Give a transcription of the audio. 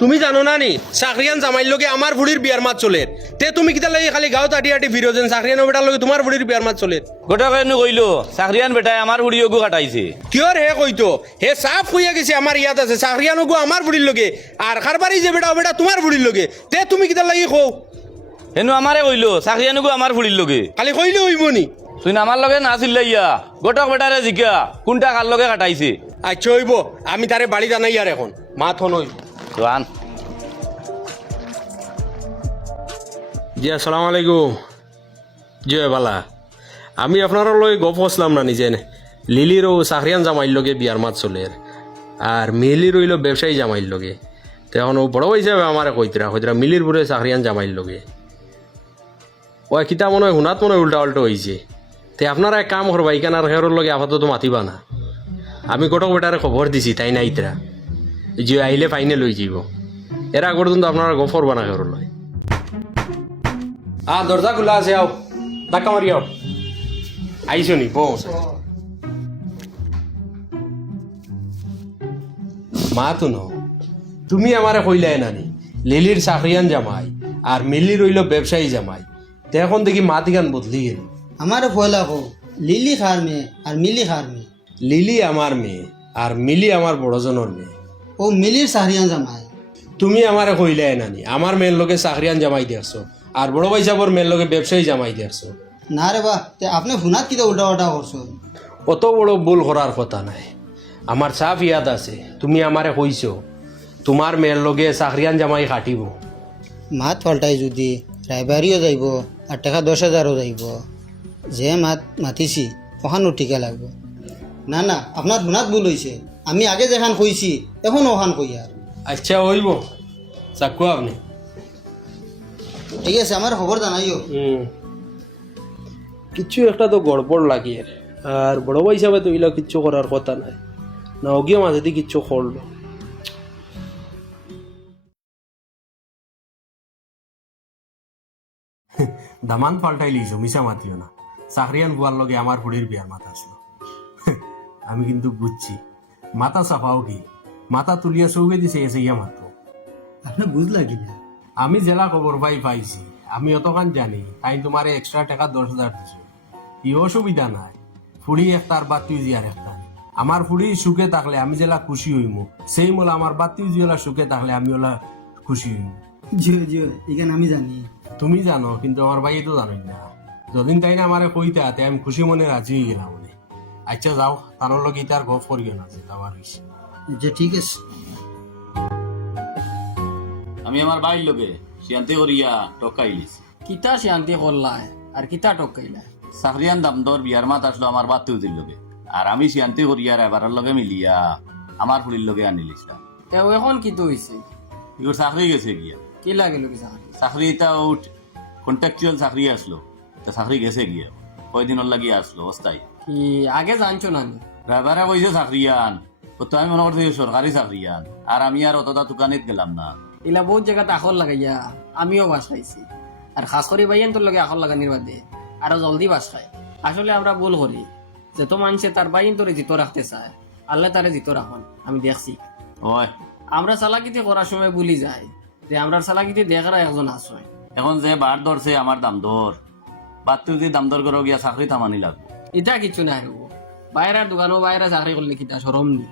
তুমি জানো না নি চাকরিয়ান জামাইর লগে আমার বুড়ির বিয়ার মাত চলে তে তুমি কিতা লাগি খালি গাঁও আটি আটি ফিরোজেন চাকরিয়ান বেটার লগে তোমার বুড়ির বিয়ার মাত চলে গোটা কেন কইলো চাকরিয়ান বেটাই আমার হুড়িও কাটাইছে কিয়র হে কইতো হে সাফ কইয়া গেছে আমার ইয়াত আছে চাকরিয়ানো গো আমার বুড়ির লগে আর খারবারি যে বেটা ও বেটা তোমার বুড়ির লগে তে তুমি কিতা লাগি কও হেনু আমারে কইলো চাকরিয়ানুগো আমার হুড়ির লগে খালি কইলে হইব নি তুই আমার লগে নাছিল ইয়া গোটক বেটারে জিজ্ঞা কোনটা কার লগে কাটাইছে আচ্ছা হইব আমি তারে বাড়ি জানাই আর এখন মাত হন হইব তো আন জি আসসালামু আলাইকুম জি বালা আমি আপনারা লই গপ হসলাম না নিজে লিলিরও চাকরিয়ান জামাইর লগে বিয়ার মাত চলে আর মিলির রইল ব্যবসায়ী জামাইর লগে তো এখন ও বড় হিসাবে আমার কইতরা মিলির পরে চাকরিয়ান জামাইর লগে ও কিতা মনে হয় হুনাত মনে হয় উল্টা উল্টো হয়েছে তে আপনারা এক কাম করবা ইকান আর হেরোর লগে আপাতত মাতিবা না আমি গোটক বেটারে খবর দিছি তাই না ইতরা যে আইলে ফাইনে লই যাব এরা পর্যন্ত আপনারা গপ করবা না হেরোর লয় দরজা খোলা আছে আও ধাক্কা মারি আও আইসো নি পৌঁছ মা তো ন তুমি আমারে কইলাই নানি লিলির চাকরিয়ান জামাই আর মিলি রইল ব্যবসায়ী জামাই তো এখন দেখি মা তিগান বদলি গেল আমার পয়লা কো লিলি খার মেয়ে আর মিলি খার মেয়ে লিলি আমার মেয়ে আর মিলি আমার বড়জনের মেয়ে ও মিলির সাহরিয়ান জামাই তুমি আমারে কইলাই নানি আমার মেয়ের লোকে চাকরিয়ান জামাই দেখছো আর বড় ভাই সাহেবর মেয়ের লোকে ব্যবসায়ী জামাই দেখছো না রে বা তে আপনি হুনাত কিতা উল্টা উল্টা করছো অত বড় ভুল করার কথা নাই আমার সাফ ইয়াদ আছে তুমি আমারে কইছো তোমার মেয়ের লগে চাকরিয়ান জামাই কাটিব মাত পাল্টাই যদি রায়বাড়িও যাইব আর টাকা 10,000ও যাইব যে মাতিছি ওখানো টিকা লাগবে না না আপনার হুনাত ভুল হয়েছে আমি আগে যেখান কইছি এখন ওখান কই আর আচ্ছা হইব চাকু আপনি ঠিক আছে আমার খবর জানাইও কিছু একটা তো গড়বড় লাগে আর বড় ভাই হিসাবে তো এগুলো কিচ্ছু করার কথা নাই না ওগিয়ে মাঝে দিয়ে কিচ্ছু করলো দামান পাল্টাই লিছো মিশা মাতিও না চাকরিয়ান বুয়ার লগে আমার হুড়ির বিয়ার মাথা আসলো আমি কিন্তু বুঝছি মাথা চাপাও কি মাথা তুলিয়া চৌকে দিছে এসে ইয়া মাত্র আপনি বুঝলা কিনা আমি জেলা খবর পাইছি আমি অতখান জানি তাই তোমার এক্সট্রা টাকা 10,000 দিছো ই অসুবিধা নাই ফুড়ি একটার বা তুই জিয়ার একটা আমার ফুড়ি সুখে থাকলে আমি জেলা খুশি হইম সেই মোলা আমার বাতি জিওলা সুখে থাকলে আমি ওলা খুশি হইম জিও জিও এখানে আমি জানি তুমি জানো কিন্তু আমার ভাই তো জানোই না যদিন তাই না আমারে কইতে হাতে আমি খুশি মনে রাজি হয়ে গেলাম মনে আচ্ছা যাও তার লগে তার গপ করিও না যে আমার হইছে যে ঠিক আছে আমি আমার বাইর লগে শিয়ান্তি করিয়া টকাইলিস কিতা শান্তি করলাই আর কিতা টকাইলা চাকরিয়ান দামদর বিয়ার মাত আসলো আমার বাতি উদির লগে আর আমি শিয়ান্তি করিয়া এবারের লগে মিলিয়া আমার ফুলির লগে আনিলিছিলাম তেও এখন কিতো হইছে এগুলো চাকরি গেছে গিয়া কি লাগিল কি চাকরি চাকরি এটা কন্ট্রাকচুয়াল চাকরি আসলো তা চাকরি গেছে গিয়া কয়দিনের লাগিয়ে আসলো অস্থায়ী কি আগে জানছো না নি ড্রাইভারে কইছে চাকরিয়ান তো আমি মনে করছি সরকারি চাকরিয়ান আর আমি আর অতটা দোকানিত গেলাম না এলা বহুত জায়গাতে আখর লাগাইয়া আমিও বাস খাইছি আর খাস করে বাইয়ান তোর লগে আখর লাগানির বাদে আরো জলদি বাস খায় আসলে আমরা ভুল করি যে তো মানুষে তার বাইন তোরে জিতো রাখতে চায় আল্লাহ তারে জিতো রাখুন আমি দেখছি ওই আমরা চালাকিতে করার সময় ভুলি যাই যে আমরা চালাকিতে দেখারা একজন আসয় এখন যে বার ধরছে আমার দাম দর বাদ তুই দাম দর করে গিয়া চাকরি থামানি লাগবো এটা কিছু নাই হবো বাইরের দোকানও বাইরে চাকরি করলে কিতা সরম নি